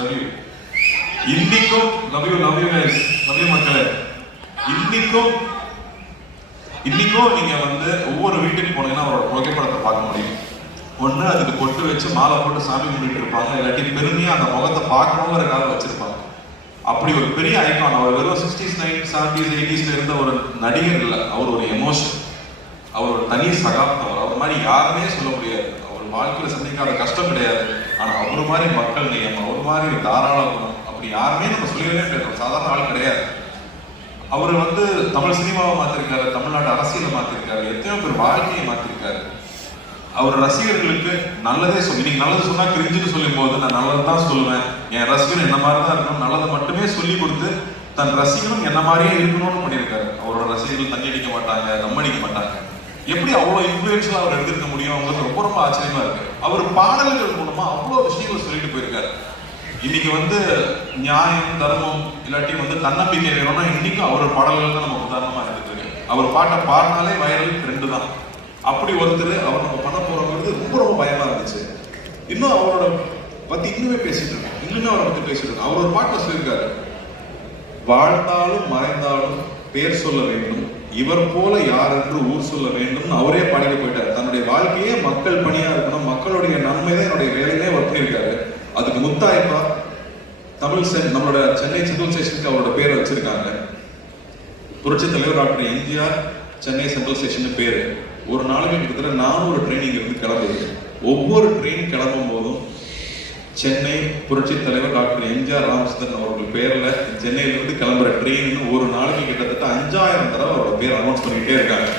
Love you. இன்னைக்கும் love you guys, love you மக்களே. இன்னைக்கும் நீங்க வந்து ஒவ்வொரு வீட்டுக்கு போனீங்கன்னா அவரோட புகைப்படத்தை பார்க்க முடியும். ஒன்று அதுக்கு பொட்டு வச்சு மாலை போட்டு சாமி கும்பிட்டு இருப்பாங்க, இல்லாட்டி பெருமையா அந்த முகத்தை பார்க்கணுங்கிறதுக்காக வச்சிருப்பாங்க. அப்படி ஒரு பெரிய ஐகான். அவர் வெறும் 60s 90s 70s 80s இருந்த ஒரு நடிகர் இல்லை, அவர் ஒரு எமோஷன், அவர் ஒரு தனி சகாப்தம். அவர் மாதிரி யாருமே சொல்ல முடியாது. அவர் வாழ்க்கையில் சந்திக்காத கஷ்டம் கிடையாது. ஆனால் அவர் மாதிரி மக்கள் நேயம், அவர் மாதிரி தாராள குணம் அப்படி யாருமே நம்ம சொல்லவே முடியாது. சாதாரண ஆள் கிடையாது. அவர் வந்து தமிழ் சினிமாவை மாற்றிருக்காரு, தமிழ்நாடு அரசியலை மாற்றிருக்காரு, எத்தனையோ பேர் வாழ்க்கையை மாற்றிருக்காரு. அவர் ரசிகர்களுக்கு நல்லதே சொல்லி, நீங்க நல்லது சொன்னா கிரிஞ்சுன்னு சொல்லும் போது நான் நல்லது தான் சொல்லுவேன், என் ரசிகன் என்ன மாதிரி தான் இருக்கணும், நல்லதை மட்டுமே சொல்லி கொடுத்து தன் ரசிகனும் என்ன மாதிரியே இருக்கணும்னு பண்ணியிருக்காரு. அவரோட ரசிகர்கள் தண்ணி அடிக்க மாட்டாங்க, தம் அடிக்க மாட்டாங்க. எப்படி அவ்வளோ இன்ஃபுளுன்ஷியலா அவர் எடுத்துக்க முடியும் அவங்களுக்கு ரொம்ப ரொம்ப ஆச்சரியமா இருக்கு. அவர் பாடல்கள் மூலமா அவ்வளோ விஷயங்கள் சொல்லிட்டு போயிருக்காரு. இன்னைக்கு வந்து நியாயம் தர்மம் இல்லாட்டி வந்து தன்னம்பிக்கை வேணும்னா இன்னைக்கும் அவர் பாடல்கள் தான் நம்ம உதாரணமா எடுத்துட்டு இருக்கு. அவர் பாட்டை பாடினாலே வைரல் ட்ரெண்டு தான். அப்படி ஒருத்தர் அவர் நம்ம பண்ண போறோங்கிறது ரொம்ப ரொம்ப பயமா இருந்துச்சு. இன்னும் அவரோட பத்தி இன்னுமே பேசிட்டு இருக்கோம், இன்னுமே அவரை பத்தி பேசிட்டு இருக்கோம். அவர் ஒரு பாட்டில் சொல்லியிருக்காரு, வாழ்ந்தாலும் மறைந்தாலும் பேர் சொல்ல வேண்டும், இவர் போல யார் என்று ஊர் சொல்ல வேண்டும். அவரே பாடிட்டு போயிட்டார். தன்னுடைய வாழ்க்கையே மக்கள் பணியா இருக்கணும், மக்களுடைய நன்மை தான் என்னுடைய வேலையே அவர் பண்ணியிருக்காரு. அதுக்கு முத்தாய்ப்பா நம்மளோட சென்னை சென்ட்ரல் ஸ்டேஷனுக்கு அவரோட பேரை வச்சிருக்காங்க. புரட்சி தலைவர் doctor MGR Chennai central station பேரு. ஒரு நாளைக்கு கிட்டத்தட்ட 400 ட்ரெயின் இருந்து கிளம்புது. ஒவ்வொரு ட்ரெயின் கிளம்பும் போதும் சென்னை புரட்சி தலைவர் டாக்டர் எம்ஜிஆர் ராமச்சந்திரன் அவர்கள் பேர்ல சென்னையிலிருந்து கிளம்புற ட்ரெயின் ஒரு நாளைக்கு கிட்டத்தட்ட 5000 தடவை அவரோட பேர் அனௌன்ஸ் பண்ணிக்கிட்டே இருக்காங்க.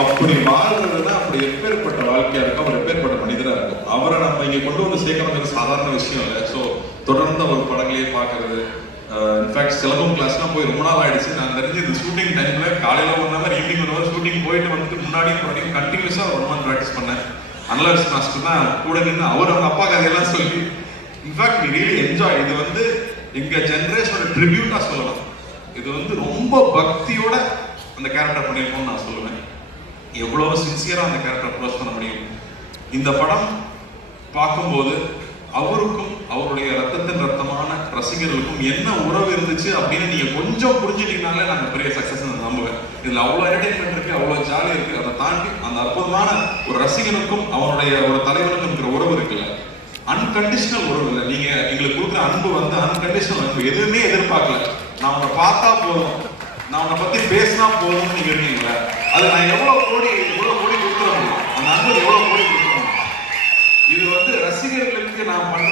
அப்படி வாழ்றதுன்னா அப்படி எப்பேற்பட்ட வாழ்க்கையா இருக்கும், அவர் எப்பேற்பட்ட மனிதரா இருக்கும். அவரை நம்ம இங்க கொண்டு வந்து சேர்க்கணுங்கிறது சாதாரண விஷயம் இல்லை. ஸோ தொடர்ந்து அவர் படங்களையே பார்க்கறது, இன்ஃபேக்ட் சிலபம் கிளாஸ்லாம் போய் ரொம்ப நாள் ஆயிடுச்சு. நான் தெரிஞ்சு இந்த ஷூட்டிங் டைம்ல காலையில 1 hour ஈவினிங் 1 hour ஷூட்டிங் போயிட்டு வந்துட்டு முன்னாடியும் கண்டினியூஸா 1 month ப்ராக்டிஸ் பண்ணேன். அனலர்ஸ் மாஸ்டர் தான் கூட நின்று அவர் அவங்க அப்பா கதையெல்லாம் சொல்லி, இன்ஃபேக்ட் ரியலி என்ஜாய். இது வந்து எங்க ஜென்ரேஷனோட ட்ரிபியூட்டா சொல்லலாம். இது வந்து ரொம்ப பக்தியோட அந்த கேரக்டர் பண்ணியிருக்கோம்னு நான் சொல்லுவேன். எவ்வளவு சின்சியரா அந்த கேரக்டர் அப்ரோச் பண்ண முடியும். இந்த படம் பார்க்கும்போது அவருக்கும் அவருடைய ரத்தத்தின் ரத்தமான ரசிகர்களுக்கும் என்ன உறவு இருந்துச்சு அப்படின்னு நீங்க கொஞ்சம் புரிஞ்சுட்டீங்கனாலே நாங்க பெரிய சக்சஸ் நம்புவேன். இதுல அவ்வளவு என்டர்டைன்மெண்ட் இருக்கு, அவ்வளவு ஜாலி இருக்கு. அதை தாண்டி அந்த அற்புதமான ஒரு ரசிகனுக்கும் அவருடைய ஒரு தலைவனுக்கும் இருக்கிற உறவு இருக்குல்ல, அன்கண்டிஷனல் உறவு இல்லை. நீங்க எங்களுக்கு கொடுக்குற அன்பு வந்து அன்கண்டிஷனல் அன்பு. எதுவுமே எதிர்பார்க்கல, நான் உன்னை பார்த்தா போதும், நான் உன்னை பத்தி பேசினா போதும்னு நீங்க இருக்கீங்களா, அது நான் எவ்வளவு கோடி கொடுத்துட முடியும், அந்த அன்பு எவ்வளவு கோடி கொடுத்துட முடியும். இது வந்து ரசிகர்களுக்கு நான்